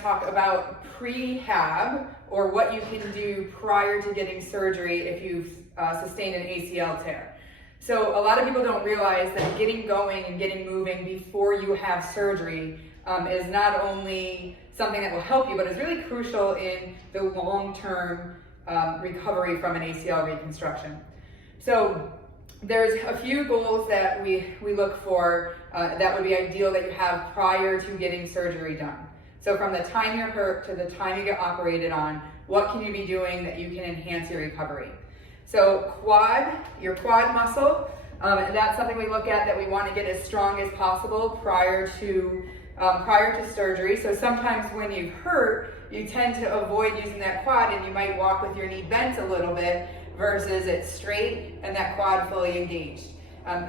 to talk about prehab, or what you can do prior to getting surgery if you've sustained an ACL tear. So a lot of people don't realize that getting going and getting moving before you have surgery is not only something that will help you, but is really crucial in the long-term recovery from an ACL reconstruction. So there's a few goals that we look for that would be ideal that you have prior to getting surgery done. So from the time you're hurt to the time you get operated on, what can you be doing that you can enhance your recovery? So your quad muscle, that's something we look at that we want to get as strong as possible prior to surgery. So sometimes when you've hurt, you tend to avoid using that quad and you might walk with your knee bent a little bit versus it's straight and that quad fully engaged.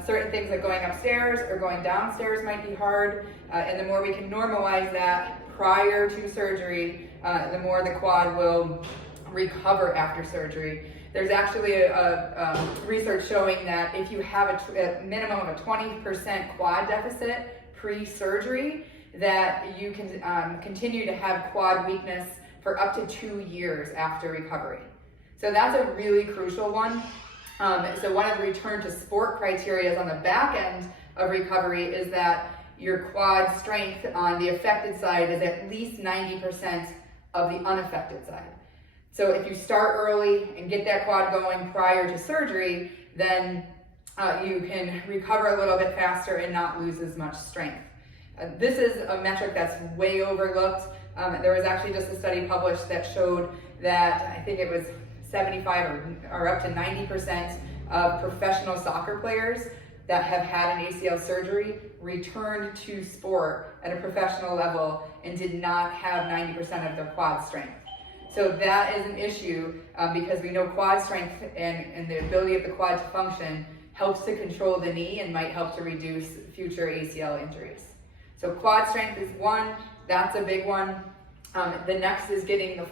Certain things like going upstairs or going downstairs might be hard, and the more we can normalize that prior to surgery, the more the quad will recover after surgery. There's actually a research showing that if you have a minimum of a 20% quad deficit pre-surgery, that you can continue to have quad weakness for up to 2 years after recovery. So that's a really crucial one. So one of the return to sport criteria on the back end of recovery is that your quad strength on the affected side is at least 90% of the unaffected side. So if you start early and get that quad going prior to surgery, then you can recover a little bit faster and not lose as much strength. This is a metric that's way overlooked. There was actually just a study published that showed that I think it was 75 or up to 90% of professional soccer players that have had an ACL surgery returned to sport at a professional level and did not have 90% of their quad strength. So that is an issue because we know quad strength and the ability of the quad to function helps to control the knee and might help to reduce future ACL injuries. So quad strength is one, that's a big one. The next is getting the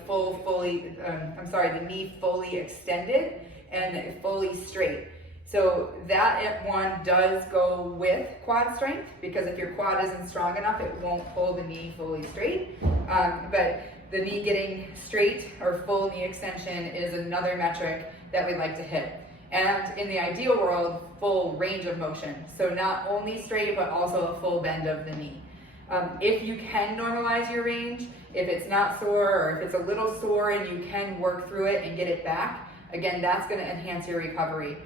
knee fully extended and fully straight. So that one does go with quad strength, because if your quad isn't strong enough, it won't pull the knee fully straight. But the knee getting straight or full knee extension is another metric that we'd like to hit. And in the ideal world, full range of motion. So not only straight, but also a full bend of the knee. If you can normalize your range, if it's not sore or if it's a little sore and you can work through it and get it back, again, that's going to enhance your recovery,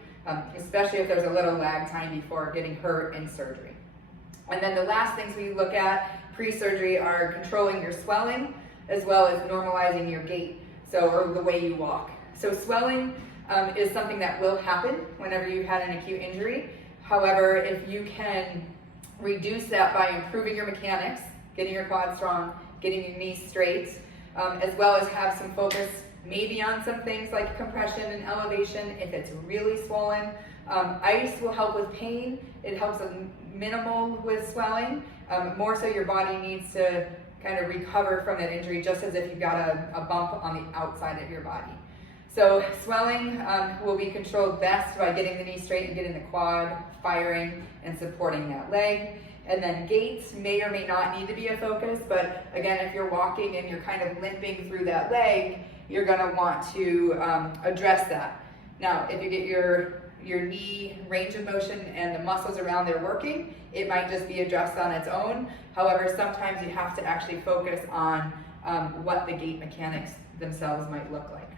especially if there's a little lag time before getting hurt in surgery. And then the last things we look at pre-surgery are controlling your swelling as well as normalizing your gait, or the way you walk. So swelling is something that will happen whenever you've had an acute injury. However, if you can reduce that by improving your mechanics, getting your quad strong, getting your knees straight, as well as have some focus maybe on some things like compression and elevation if it's really swollen. Ice will help with pain. It helps minimal with swelling. More so your body needs to kind of recover from that injury, just as if you've got a bump on the outside of your body. So swelling will be controlled best by getting the knee straight and getting the quad firing and supporting that leg. And then gait may or may not need to be a focus, but again, if you're walking and you're kind of limping through that leg, you're gonna want to address that. Now, if you get your knee range of motion and the muscles around there working, it might just be addressed on its own. However, sometimes you have to actually focus on what the gait mechanics themselves might look like.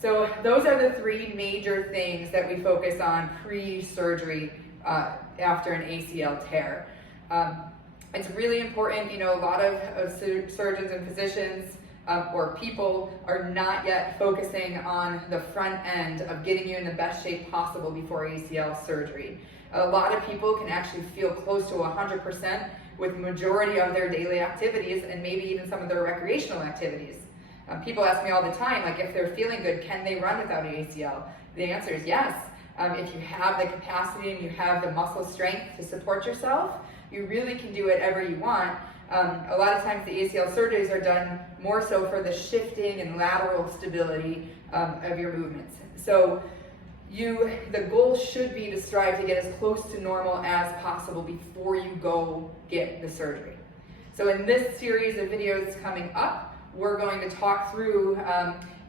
So those are the three major things that we focus on pre-surgery after an ACL tear. It's really important, a lot of surgeons and physicians or people are not yet focusing on the front end of getting you in the best shape possible before ACL surgery. A lot of people can actually feel close to 100% with majority of their daily activities and maybe even some of their recreational activities. People ask me all the time, like, if they're feeling good, can they run without an ACL? The answer is yes. If you have the capacity and you have the muscle strength to support yourself, you really can do whatever you want. A lot of times the ACL surgeries are done more so for the shifting and lateral stability of your movements. So the goal should be to strive to get as close to normal as possible before you go get the surgery. So in this series of videos coming up, we're going to talk through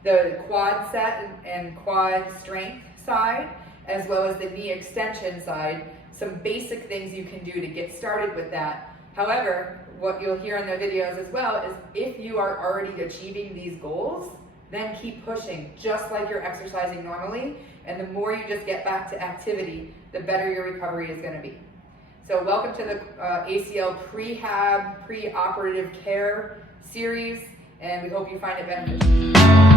the quad set and quad strength side, as well as the knee extension side, some basic things you can do to get started with that. However, what you'll hear in the videos as well is if you are already achieving these goals, then keep pushing just like you're exercising normally, and the more you just get back to activity, the better your recovery is going to be. So welcome to the ACL Prehab Preoperative Care Series, and we hope you find it beneficial.